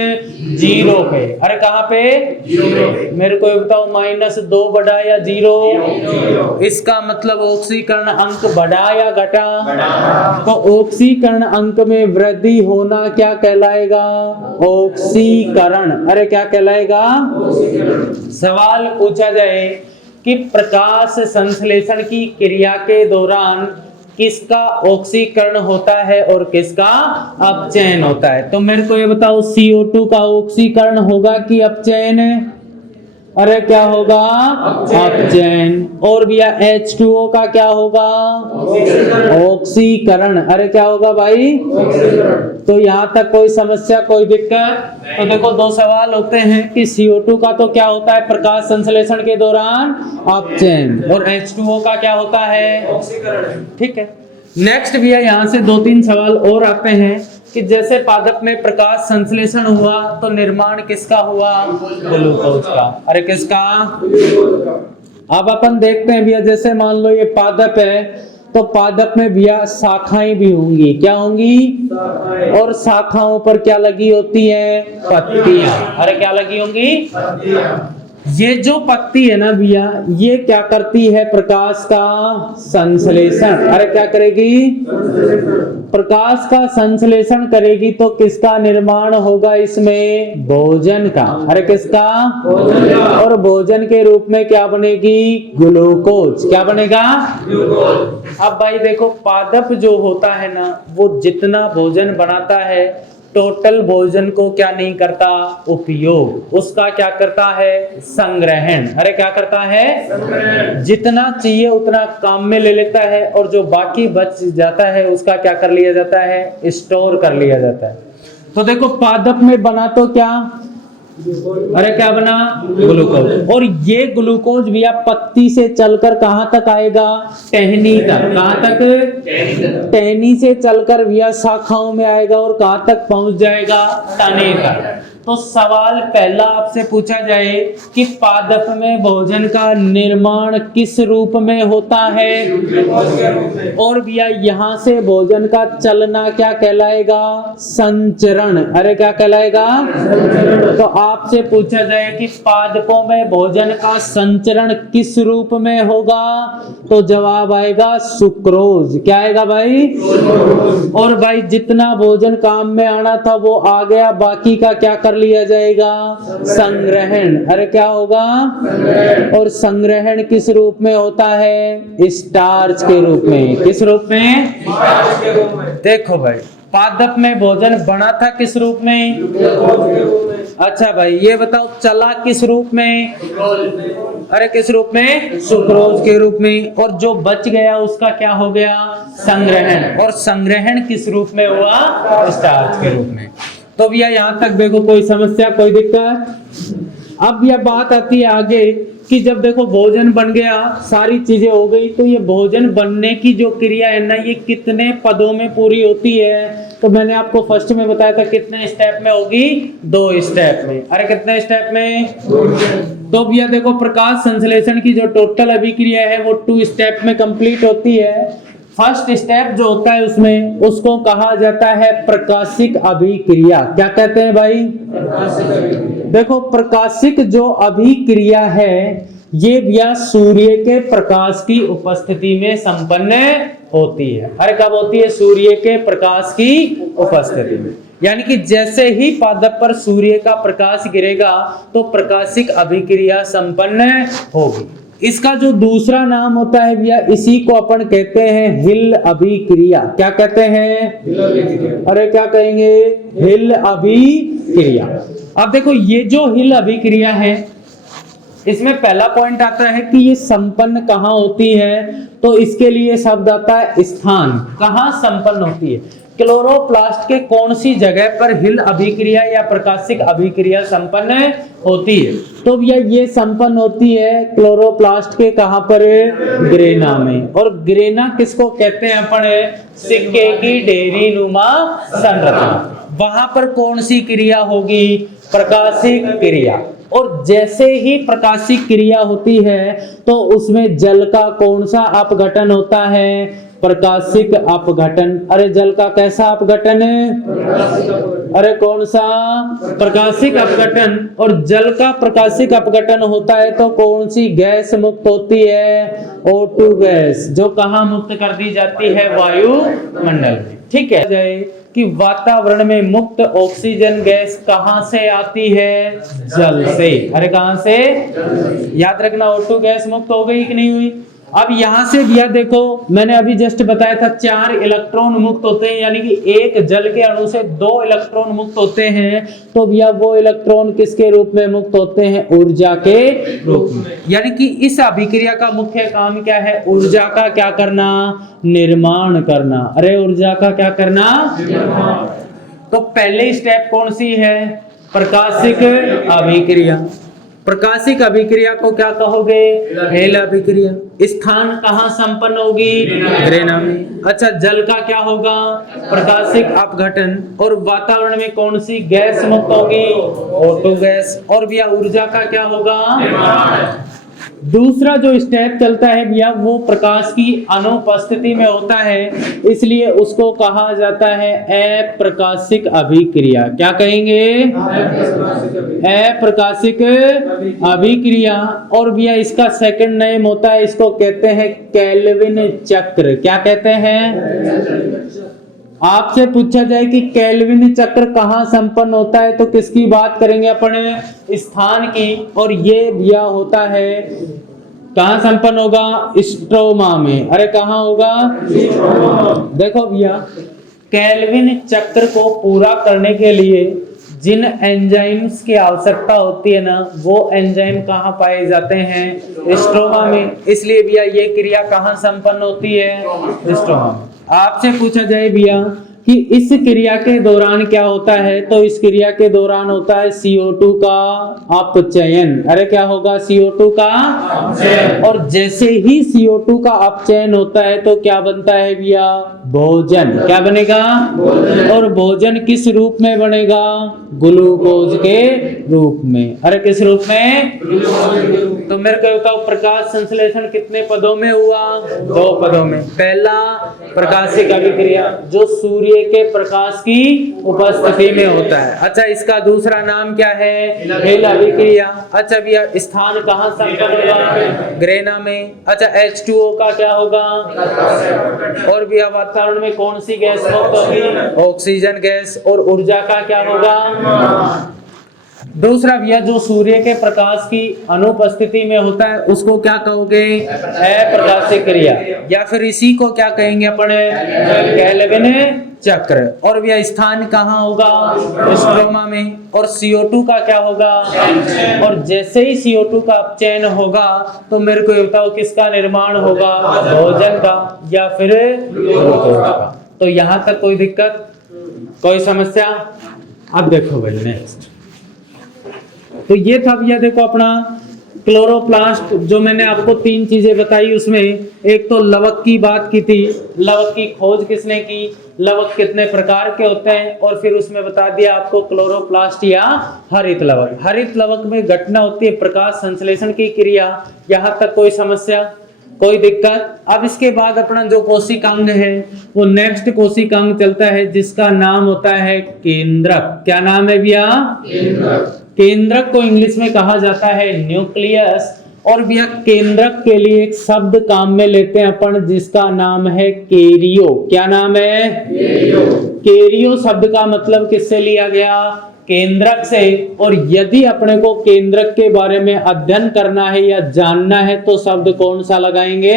0 पे। अरे कहाँ पे? 0 पे। मेरे को ये बताओ, -2 बढ़ा या 0? इसका मतलब ऑक्सीकरण अंक बढ़ा या घटा? तो ऑक्सीकरण अंक में वृद्धि होना क्या कहलाएगा? ऑक्सीकरण। अरे क्या कहलाएगा? सवाल पूछा जाए कि प्रकाश संश्लेषण की क्रिया के दौरान किसका ऑक्सीकरण होता है और किसका अपचयन होता है? तो मेरे को ये बताओ, CO2 का ऑक्सीकरण होगा कि अपचयन? अरे क्या होगा? अपचयन। और भैया H2O का क्या होगा? ऑक्सीकरण। अरे क्या होगा भाई? तो यहाँ तक कोई समस्या, कोई दिक्कत? तो देखो दो सवाल होते हैं कि CO2 का तो क्या होता है प्रकाश संश्लेषण के दौरान? अपचयन। और H2O का क्या होता है? ऑक्सीकरण। ठीक है। नेक्स्ट भैया यहाँ से 2-3 सवाल और आते हैं कि जैसे पादप में प्रकाश संश्लेषण हुआ तो निर्माण किसका हुआ? ग्लूकोज का। अरे किसका? अब अपन देखते हैं भैया, जैसे मान लो ये पादप है तो पादप में भैया शाखाएं भी होंगी। क्या होंगी? और शाखाओं पर क्या लगी होती है? पत्तियां। अरे क्या लगी होंगी? ये जो पत्ती है ना भैया, ये क्या करती है? प्रकाश का संश्लेषण। अरे क्या करेगी? प्रकाश का संश्लेषण करेगी तो किसका निर्माण होगा इसमें? भोजन का। अरे किसका? भोजन का। और भोजन के रूप में क्या बनेगी? ग्लूकोज। क्या बनेगा? ग्लूकोज। अब भाई देखो, पादप जो होता है ना, वो जितना भोजन बनाता है टोटल भोजन को क्या नहीं करता? उपयोग। उसका क्या करता है? संग्रहण। अरे क्या करता है? संग्रहण। जितना चाहिए उतना काम में ले लेता है और जो बाकी बच जाता है उसका क्या कर लिया जाता है? स्टोर कर लिया जाता है। तो देखो पादप में बना तो क्या? अरे क्या बना? ग्लूकोज। और ये ग्लूकोज भैया पत्ती से चलकर कहां तक आएगा? टहनी तक। कहां तक? टहनी से चलकर भैया शाखाओं में आएगा और कहां तक पहुंच जाएगा? तने तक। तो सवाल पहला आपसे पूछा जाए कि पादप में भोजन का निर्माण किस रूप में होता है? और भैया यहाँ से भोजन का चलना क्या कहलाएगा? संचरण। अरे क्या कहलाएगा? तो आपसे पूछा जाए कि पादपों में भोजन का संचरण किस रूप में होगा? तो जवाब आएगा सुक्रोज। क्या आएगा भाई? और भाई जितना भोजन काम में आना था वो आ गया, बाकी का क्या कर लिया जाएगा? संग्रहण। अरे क्या होगा? और संग्रहण किस रूप में होता है? स्टार्च के रूप में। किस रूप में? देखो भाई, पादप में भोजन बना था किस रूप में? अच्छा भाई ये बताओ, चला किस रूप में? अरे किस रूप में? सुक्रोज के रूप में। और जो बच गया उसका क्या हो गया? संग्रहण। और संग्रहण किस रूप में हुआ? स्टार्च के रूप में। तो भैया यहाँ तक देखो कोई समस्या, कोई दिक्कत? अब यह बात आती है आगे कि जब देखो भोजन बन गया, सारी चीजें हो गई, तो ये भोजन बनने की जो क्रिया है ना, ये कितने पदों में पूरी होती है? तो मैंने आपको फर्स्ट में बताया था कितने स्टेप में होगी? 2 स्टेप में। अरे कितने स्टेप में? 2। तो भैया देखो प्रकाश संश्लेषण की जो टोटल अभिक्रिया है वो 2 स्टेप में कंप्लीट होती है। फर्स्ट स्टेप जो होता है उसमें, उसको कहा जाता है प्रकाशिक अभिक्रिया। क्या कहते हैं भाई? देखो प्रकाशिक जो अभिक्रिया है ये भैया सूर्य के प्रकाश की उपस्थिति में संपन्न होती है। अरे कब होती है? सूर्य के प्रकाश की उपस्थिति में। यानी कि जैसे ही पादप पर सूर्य का प्रकाश गिरेगा तो प्रकाशिक अभिक्रिया संपन्न होगी। इसका जो दूसरा नाम होता है भैया, इसी को अपन कहते हैं हिल अभिक्रिया। क्या कहते हैं? हिल अभिक्रिया। अरे क्या कहेंगे? हिल अभिक्रिया। अब देखो ये जो हिल अभिक्रिया है, इसमें पहला पॉइंट आता है कि ये संपन्न कहाँ होती है? तो इसके लिए शब्द आता है स्थान। कहाँ संपन्न होती है? क्लोरोप्लास्ट के कौन सी जगह पर हिल अभिक्रिया या प्रकाशिक अभिक्रिया संपन्न होती है? तो भैया ये संपन्न होती है क्लोरोप्लास्ट के कहां पर? ग्रेना में। और ग्रेना किसको कहते हैं अपन? सिक्के की डेरी नुमा संरचना। वहां पर कौन सी क्रिया होगी? प्रकाशिक क्रिया। और जैसे ही प्रकाशिक क्रिया होती है तो उसमें जल का कौन सा अपघटन होता है? प्रकाशिक अपघटन। अरे जल का कैसा अपघटन है? अरे कौन सा? प्रकाशिक अपघटन। और जल का प्रकाशिक अपघटन होता है तो कौन सी गैस मुक्त होती है? O2 गैस, जो कहां मुक्त कर दी जाती है? वायुमंडल में। ठीक है जाए कि वातावरण में मुक्त ऑक्सीजन गैस कहां से आती है? जल से। अरे कहां से? याद रखना, O2 गैस मुक्त हो गई कि नहीं हुई? अब यहां से भैया देखो, मैंने अभी जस्ट बताया था 4 इलेक्ट्रॉन मुक्त होते हैं, यानी कि एक जल के अणु से 2 इलेक्ट्रॉन मुक्त होते हैं। तो भैया वो इलेक्ट्रॉन किसके रूप में मुक्त होते हैं? ऊर्जा के रूप में। यानी कि इस अभिक्रिया का मुख्य काम क्या है? ऊर्जा का क्या करना? निर्माण करना। अरे ऊर्जा का क्या करना? निर्माण। तो पहले स्टेप कौन सी है? प्रकाशिक अभिक्रिया। प्रकाशिक अभिक्रिया को क्या कहोगे? हेल अभिक्रिया। स्थान कहां संपन्न होगी? ग्रेना में। अच्छा, जल का क्या होगा? प्रकाशिक अपघटन। और वातावरण में कौन सी गैस मुक्त होगी? O2 gas. और भैया ऊर्जा का क्या होगा? दूसरा जो स्टेप चलता है भैया वो प्रकाश की अनुपस्थिति में होता है, इसलिए उसको कहा जाता है अप्रकाशिक अभिक्रिया। क्या कहेंगे? अप्रकाशिक अभिक्रिया। और भैया इसका सेकंड नेम होता है, इसको कहते हैं केल्विन चक्र। क्या कहते हैं? आपसे पूछा जाए कि केल्विन चक्र कहां संपन्न होता है तो किसकी बात करेंगे अपन? स्थान की। और ये भैया होता है कहां संपन्न होगा? स्ट्रोमा में। अरे कहां होगा? देखो भैया, केल्विन चक्र को पूरा करने के लिए जिन एंजाइम्स की आवश्यकता होती है ना, वो एंजाइम कहां पाए जाते हैं? स्ट्रोमा में। इसलिए भैया ये क्रिया कहां संपन्न होती है? स्ट्रोमा में। आपसे पूछा जाए भैया कि इस क्रिया के दौरान क्या होता है, तो इस क्रिया के दौरान होता है CO2 का अपचयन। अरे क्या होगा? CO2 का अपचयन। और जैसे ही CO2 का अपचयन होता है तो क्या बनता है भैया? भोजन। क्या बनेगा? भोजन। और भोजन किस रूप में बनेगा? ग्लूकोज के रूप में। अरे किस रूप में? तो मेरे को बताओ, प्रकाश संश्लेषण कितने पदों में हुआ? 2 पदों में। पहला प्रकाशिक अभिक्रिया, जो सूर्य के प्रकाश की उपस्थिति में होता है। अच्छा, इसका दूसरा नाम क्या है? हेल अभिक्रिया। अच्छा भैया, स्थान कहां संपन्न होगा? ग्रेना में। अच्छा, H2O का क्या होगा? और भैया वातावरण में कौन सी गैस मुक्त होगी? Oxygen gas. और ऊर्जा का क्या होगा? दूसरा भैया, जो सूर्य के प्रकाश की अनुपस्थिति में होता है उसको क्या कहोगे? अप्रकाशिक क्रिया। या फिर इसी को क्या कहेंगे अपन? केल्विन चक्र। और भैया स्थान कहाँ होगा? स्ट्रोमा में। और CO2 का क्या होगा? और जैसे ही CO2 का अपचयन होगा तो मेरे को बताओ किसका निर्माण होगा? भोजन का या फिर ग्लूकोज का। तो यहां तक कोई दिक्कत, कोई समस्या? अब देखो भाई नेक्स्ट। तो ये था भैया देखो अपना क्लोरोप्लास्ट। जो मैंने आपको 3 चीजें बताई, उसमें एक तो लवक की बात की थी, लवक की खोज किसने की, लवक कितने प्रकार के होते हैं, और फिर उसमें बता दिया आपको क्लोरोप्लास्ट या हरित लवक। हरित लवक में घटना होती है प्रकाश संश्लेषण की क्रिया। यहां तक कोई समस्या, कोई दिक्कत? अब इसके बाद अपना जो कोशिकांग है वो नेक्स्ट कोशिकांग चलता है, जिसका नाम होता है केंद्रक। क्या नाम है भैया? केंद्रक। केंद्रक को इंग्लिश में कहा जाता है न्यूक्लियस। और भैया केंद्रक के लिए एक शब्द काम में लेते हैं अपन, जिसका नाम है केरियो। क्या नाम है? केरियो। केरियो शब्द का मतलब किससे लिया गया? केंद्रक से। और यदि अपने को केंद्रक के बारे में अध्ययन करना है या जानना है तो शब्द कौन सा लगाएंगे?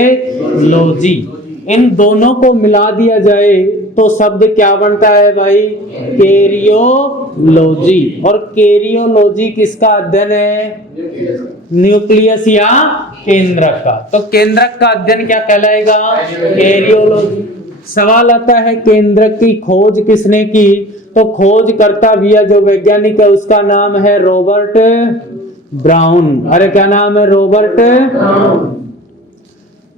लोजी। इन दोनों को मिला दिया जाए तो शब्द क्या बनता है भाई? केरियोलॉजी। और केरियोलॉजी किसका अध्ययन है? न्यूक्लियस या केंद्रक का। तो केंद्रक का अध्ययन क्या कहलाएगा? केरियोलॉजी। सवाल आता है केंद्रक की खोज किसने की, तो खोज करता भैया जो वैज्ञानिक है उसका नाम है रॉबर्ट ब्राउन। अरे क्या नाम है?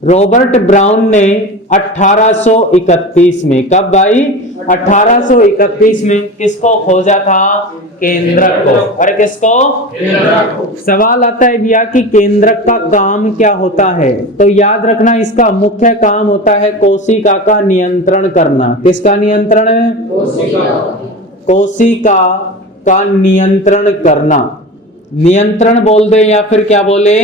रॉबर्ट ब्राउन ने 1831 में, कब भाई? 1831 में किसको खोजा था? केंद्रक को। अरे किसको? केंद्रक को। सवाल आता है भैया कि केंद्रक का काम क्या होता है, तो याद रखना इसका मुख्य काम होता है कोशिका का नियंत्रण करना। किसका नियंत्रण? कोशिका का नियंत्रण करना। नियंत्रण बोल दे या फिर क्या बोले?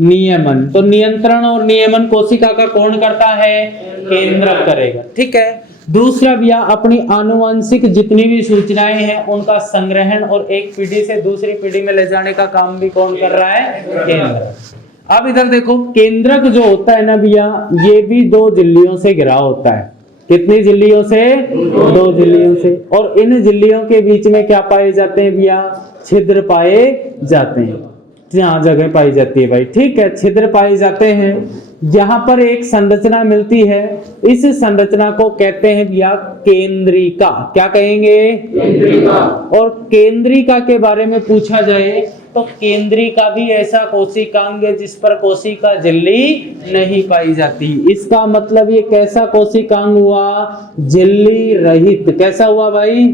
नियमन। तो नियंत्रण और नियमन कोशिका का कौन करता है? केंद्रक करेगा। ठीक है। दूसरा भैया अपनी आनुवंशिक जितनी भी सूचनाएं हैं उनका संग्रहण और एक पीढ़ी से दूसरी पीढ़ी में ले जाने का काम भी कौन कर रहा है? केंद्रक। अब इधर देखो, केंद्रक जो होता है ना भैया, ये भी 2 झिल्लियों से घिरा होता है। कितनी झिल्लियों से? 2 झिल्लियों से। और इन झिल्लियों के बीच में क्या पाए जाते हैं भैया? छिद्र पाए जाते हैं। यहाँ जगह पाई जाती है भाई। ठीक है, छिद्र पाए जाते हैं। यहाँ पर एक संरचना मिलती है, इस संरचना को कहते हैं भैया केंद्रिका। क्या कहेंगे? केंद्रिका। और केंद्रिका के बारे में पूछा जाए तो केंद्रिका भी ऐसा कोशिकांग है जिस पर कोशिका झिल्ली नहीं पाई जाती। इसका मतलब ये कैसा कोशिकांग हुआ? झिल्ली रहित। कैसा हुआ भाई?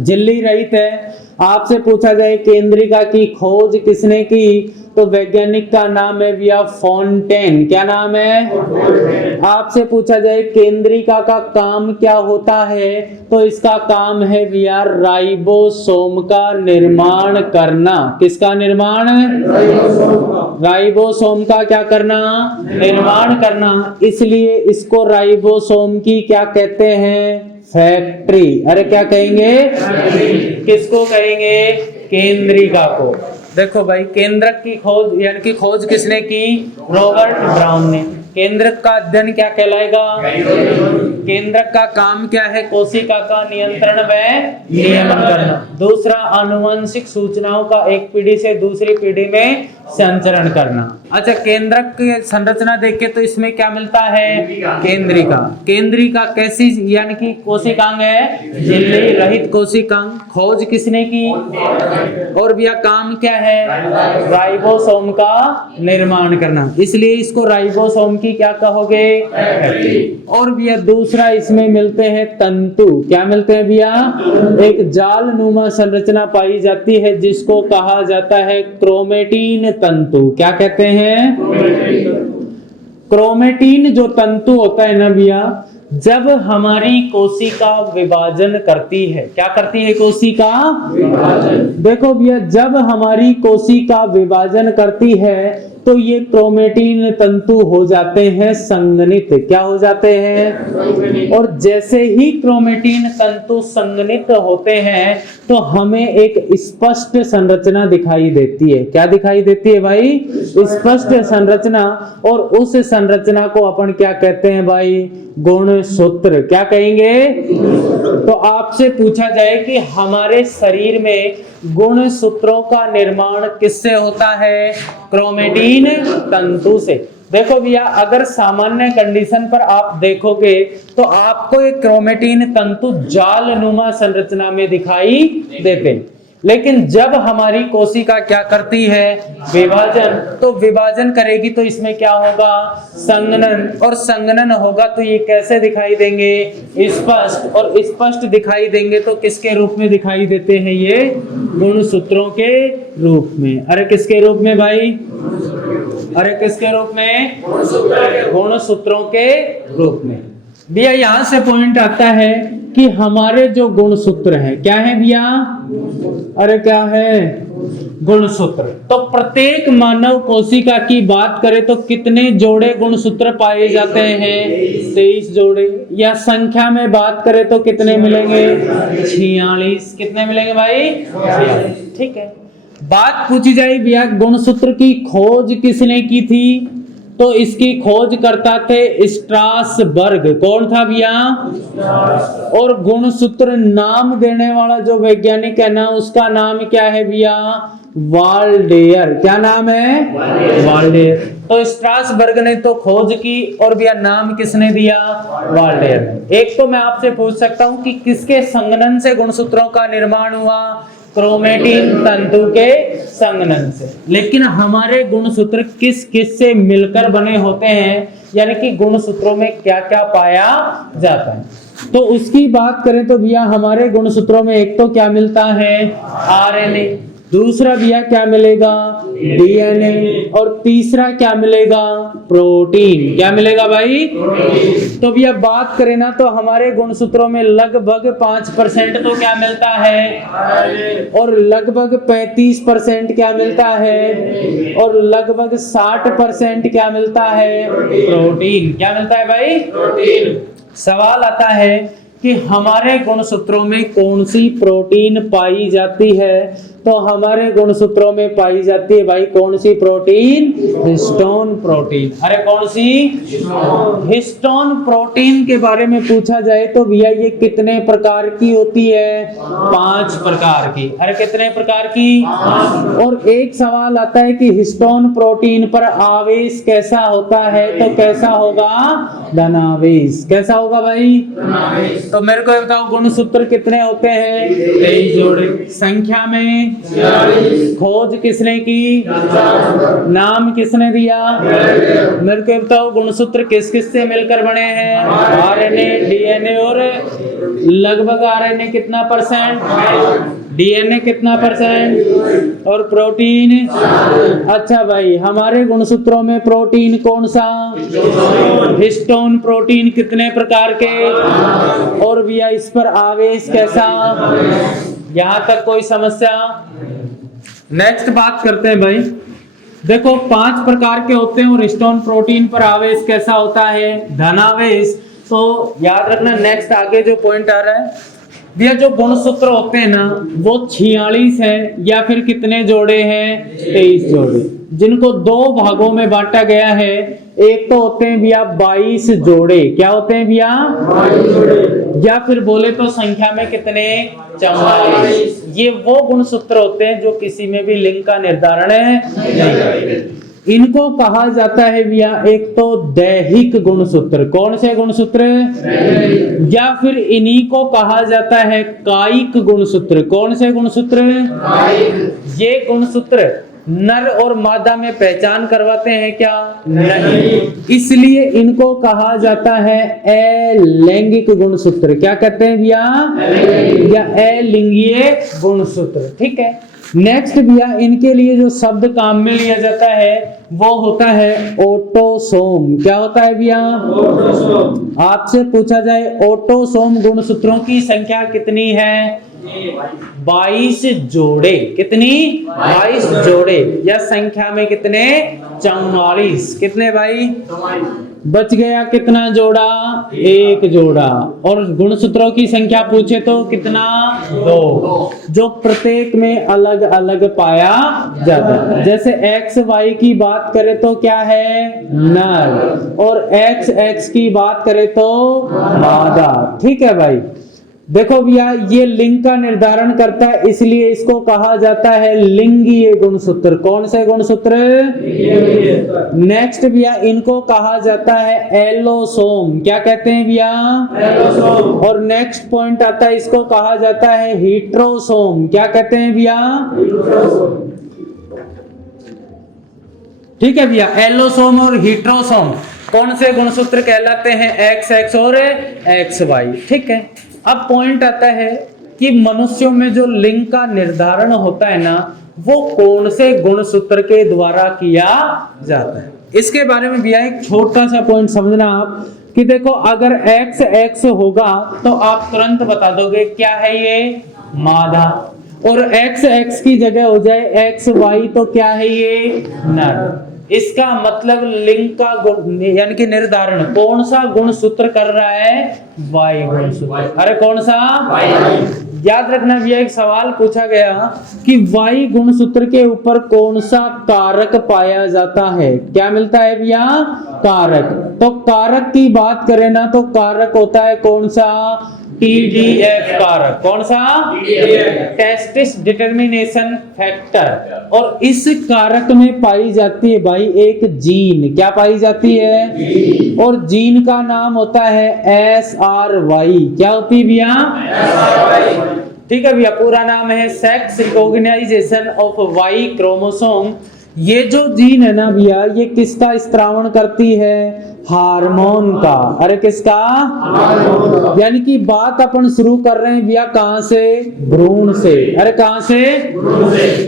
झिल्ली रहित है। आपसे पूछा जाए केंद्रिका की खोज किसने की, तो वैज्ञानिक का नाम है भैया फोंटेन। क्या नाम है? आपसे पूछा जाए केंद्रिका का काम क्या होता है, तो इसका काम है भैया राइबोसोम का निर्माण करना। किसका निर्माण? राइबोसोम का क्या करना? निर्माण करना। इसलिए इसको राइबोसोम की क्या कहते हैं? फैक्ट्री। अरे क्या कहेंगे? किसको कहेंगे? केंद्रिका को। देखो भाई, केंद्रक की खोज यानी कि खोज किसने की? रॉबर्ट ब्राउन ने। केंद्रक का अध्ययन क्या कहलाएगा? केंद्रक का काम क्या है? कोशिका का नियंत्रण व नियमन करना। दूसरा, आनुवंशिक सूचनाओं का एक पीढ़ी से दूसरी पीढ़ी में संचरण करना। अच्छा, केंद्रक की संरचना देख के तो इसमें क्या मिलता है? केंद्रिका। केंद्रिका कैसी यानी कि कोशिकांग है? झिल्ली रहित कोशिकांग। खोज किसने की? और भैया काम क्या है? राइबोसोम का निर्माण करना। इसलिए इसको राइबोसोम की क्या कहोगे? और भैया दूसरा इसमें मिलते हैं तंतु। क्या मिलते हैं भैया? एक जाल नुमा संरचना पाई जाती है जिसको कहा जाता है क्रोमेटिन तंतु। क्या कहते हैं? क्रोमेटिन जो तंतु होता है ना भैया, जब हमारी कोशिका विभाजन करती है, क्या करती है? कोशिका विभाजन। देखो भैया, जब हमारी कोशिका विभाजन करती है तो ये क्रोमेटिन तंतु हो जाते हैं संघनित। क्या हो जाते हैं? और जैसे ही क्रोमेटिन तंतु संघनित होते हैं तो हमें एक स्पष्ट संरचना दिखाई देती है। क्या दिखाई देती है भाई? स्पष्ट संरचना। और उस संरचना को अपन क्या कहते हैं भाई? गुणसूत्र। क्या कहेंगे? तो आपसे पूछा जाए कि हमारे शरीर में गुणसूत्रों का निर्माण किससे होता है? क्रोमेटिन तंतु से। देखो भैया, अगर सामान्य कंडीशन पर आप देखोगे तो आपको एक क्रोमेटिन तंतु जाल नुमा संरचना में दिखाई देते हैं। लेकिन जब हमारी कोशिका क्या करती है? विभाजन। तो विभाजन करेगी तो इसमें क्या होगा? संघनन। और संघनन होगा तो ये कैसे दिखाई देंगे? स्पष्ट। और स्पष्ट दिखाई देंगे तो किसके रूप में दिखाई देते हैं? ये गुणसूत्रों के रूप में। अरे किसके रूप में भाई? अरे किसके रूप में? गुणसूत्रों के रूप में। भैया यहां से पॉइंट आता है कि हमारे जो गुणसूत्र हैं क्या है भैया? अरे क्या है? गुणसूत्र। तो प्रत्येक मानव कोशिका की बात करें तो कितने जोड़े गुणसूत्र पाए जाते हैं? 23 जोड़े। या संख्या में बात करें तो कितने मिलेंगे? 46। कितने मिलेंगे भाई? 46। ठीक है। बात पूछी जाए भैया गुणसूत्र की खोज किसने की थी, तो इसकी खोज करता थे स्ट्रासबर्ग। कौन था भैया? और गुणसूत्र नाम देने वाला जो वैज्ञानिक है ना, उसका नाम क्या है भैया? वाल्डेयर। क्या नाम है? वाल्डेयर। तो स्ट्रासबर्ग ने तो खोज की और भैया नाम किसने दिया? वाल्डेयर। एक तो मैं आपसे पूछ सकता हूं कि किसके संघनन से गुणसूत्रों का निर्माण हुआ? क्रोमेटिन तंतु के संघनन से। लेकिन हमारे गुणसूत्र किस किस से मिलकर बने होते हैं, यानी कि गुणसूत्रों में क्या क्या पाया जाता है? तो उसकी बात करें तो भैया हमारे गुणसूत्रों में एक तो क्या मिलता है? आरएनए। दूसरा भैया क्या मिलेगा? डीएनए। और तीसरा क्या मिलेगा? प्रोटीन। क्या मिलेगा भाई? तो भैया बात करें ना तो हमारे गुणसूत्रों में लगभग 5% तो क्या मिलता है, और लगभग 35% क्या मिलता है, और लगभग 60% क्या मिलता है? प्रोटीन। क्या मिलता है भाई? प्रोटीन। सवाल आता है कि हमारे गुणसूत्रों में कौन सी प्रोटीन पाई जाती है? तो हमारे गुणसूत्रों में पाई जाती है भाई कौन सी प्रोटीन? Histone protein. अरे कौन सी? हिस्टोन प्रोटीन के बारे में पूछा जाए तो भैया ये कितने प्रकार की होती है? 5 प्रकार की। अरे कितने प्रकार की? और एक सवाल आता है कि हिस्टोन प्रोटीन पर आवेश कैसा होता है? तो कैसा होगा? धनावेश। कैसा होगा भाई? तो मेरे को बताओ गुणसूत्र कितने होते हैं? 23 जोड़े। संख्या में? खोज किसने की? नाम किसने दिया? मेरे को बताओ गुणसूत्र किस किस से मिलकर बने हैं? आरएनए, डीएनए और लगभग आरएनए कितना परसेंट, डीएनए कितना परसेंट और प्रोटीन? अच्छा भाई हमारे गुणसूत्रों में प्रोटीन कौन सा? Histone protein. कितने प्रकार के? और भैया इस पर आवेश कैसा? यहां तक कोई समस्या? नेक्स्ट बात करते हैं भाई। देखो 5 प्रकार के होते हैं और हिस्टोन प्रोटीन पर आवेश कैसा होता है? धनावेश। तो याद रखना नेक्स्ट आगे जो पॉइंट आ रहा है भैया, जो गुणसूत्र होते हैं ना वो 46 है या फिर कितने जोड़े हैं? 23 जोड़े, जिनको 2 भागों में बांटा गया है। एक तो होते हैं भैया 22 जोड़े। क्या होते हैं भैया? 22 जोड़े। या फिर बोले तो संख्या में कितने? 44। ये वो गुणसूत्र होते हैं जो किसी में भी लिंग का निर्धारण नहीं करते। इनको कहा जाता है भैया एक तो दैहिक गुणसूत्र। कौन से गुणसूत्र? या फिर इन्हीं को कहा जाता है कायिक गुणसूत्र। कौन से गुणसूत्र? ये गुणसूत्र नर और मादा में पहचान करवाते हैं क्या? नहीं। इसलिए इनको कहा जाता है अलैंगिक गुणसूत्र। क्या कहते हैं भैया? या अलिंगीय गुणसूत्र। ठीक है। नेक्स्ट भैया इनके लिए जो शब्द काम में लिया जाता है वो होता है ऑटोसोम। क्या होता है भैया? ऑटोसोम। आपसे पूछा जाए ऑटोसोम गुणसूत्रों की संख्या कितनी है? 22 जोड़े। कितनी? 22 जोड़े। या संख्या में कितने? 44। कितने भाई? बच गया कितना जोड़ा? 1 जोड़ा। और गुणसूत्रों की संख्या पूछे तो कितना? 2, जो प्रत्येक में अलग अलग पाया जाता है। जैसे एक्स वाई की बात करें तो क्या है? नर। और एक्स एक्स की बात करें तो मादा। ठीक है भाई। देखो भैया ये लिंग का निर्धारण करता है, इसलिए इसको कहा जाता है लिंगीय गुणसूत्र। कौन से गुणसूत्र? नेक्स्ट भैया इनको कहा जाता है एलोसोम। क्या कहते हैं भैया? एलोसोम। और नेक्स्ट पॉइंट आता है इसको कहा जाता है हीट्रोसोम। क्या कहते हैं भैया? ठीक है भैया। एलोसोम और हीट्रोसोम कौन से गुणसूत्र कहलाते हैं? एक्स एक्स और एक्स वाई। ठीक है। अब पॉइंट आता है कि मनुष्यों में जो लिंग का निर्धारण होता है ना वो कौन से गुणसूत्र के द्वारा किया जाता है? इसके बारे में भैया एक छोटा सा पॉइंट समझना आप कि देखो अगर एक्स एक्स होगा तो आप तुरंत बता दोगे क्या है ये? मादा। और एक्स एक्स की जगह हो जाए एक्स वाई तो क्या है ये? नर। इसका मतलब लिंग का यानी कि निर्धारण कौन सा गुणसूत्र कर रहा है? वाई गुणसूत्र। अरे कौन सा? वाई। याद रखना भैया एक सवाल पूछा गया कि वाई गुणसूत्र के ऊपर कौन सा कारक पाया जाता है? क्या मिलता है भैया? कारक। तो कारक की बात करें ना तो कारक होता है कौन सा? TDF कारक। कौन सा? Testis determination factor. और इस कारक में पाई जाती है भाई एक जीन। क्या पाई जाती है? और जीन का नाम होता है SRY। क्या होती है भैया? ठीक है भैया, पूरा नाम है sex recognisation of Y chromosome. ये जो जीन है ना भैया, ये किसका स्त्रावण करती है? हार्मोन का। अरे किसका? यानी कि बात अपन शुरू कर रहे हैं भैया कहां से? भ्रूण से। अरे कहां से?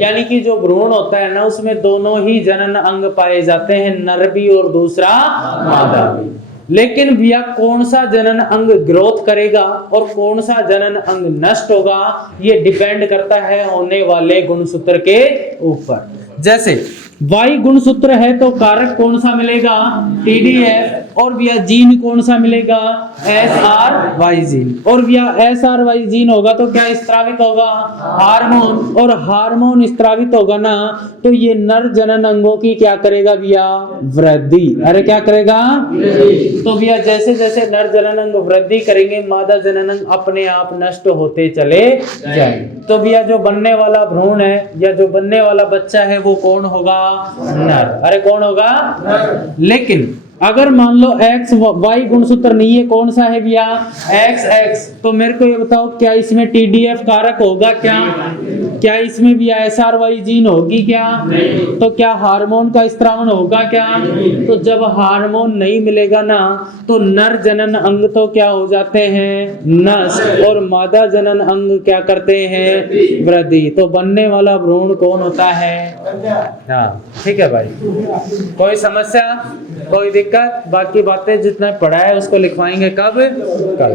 यानी कि जो भ्रूण होता है ना, उसमें दोनों ही जनन अंग पाए जाते हैं, नर भी और दूसरा मादा भी। लेकिन भैया कौन सा जनन अंग ग्रोथ करेगा और कौन सा जनन अंग नष्ट होगा, ये डिपेंड करता है होने वाले गुणसूत्र के ऊपर। जैसे वाई गुणसूत्र है तो कारक कौन सा मिलेगा? TDF। और भैया जीन कौन सा मिलेगा? SRY gene. और भैया SRY जीन होगा तो क्या स्त्रावित होगा? हार्मोन। और हार्मोन स्त्रावित होगा ना, तो ये नर जनन अंगों की क्या करेगा भैया? वृद्धि। अरे क्या करेगा? तो भैया जैसे जैसे नर जनन अंग वृद्धि करेंगे, मादा जनन अंग अपने आप नष्ट होते चले जाएंगे। तो भैया जो बनने वाला भ्रूण है या जो बनने वाला बच्चा है वो कौन होगा? नर। अरे कौन होगा? लेकिन अगर मान लो एक्स वाई गुणसूत्र नहीं है, कौन सा है भैया? XX। तो मेरे को ये बताओ, क्या इसमें TDF कारक होगा? क्या इसमें भी SRY जीन होगी? क्या तो क्या हार्मोन का स्त्रावण होगा? क्या तो जब हार्मोन नहीं मिलेगा ना, तो नर जनन अंग तो क्या हो जाते हैं? नष्ट। और मादा जनन अंग क्या करते हैं? वृद्धि। तो बनने वाला भ्रूण कौन होता है? हाँ ठीक है भाई। कोई समस्या, कोई दिक्कत? बाकी बातें जितना पढ़ा है उसको लिखवाएंगे कब? कल।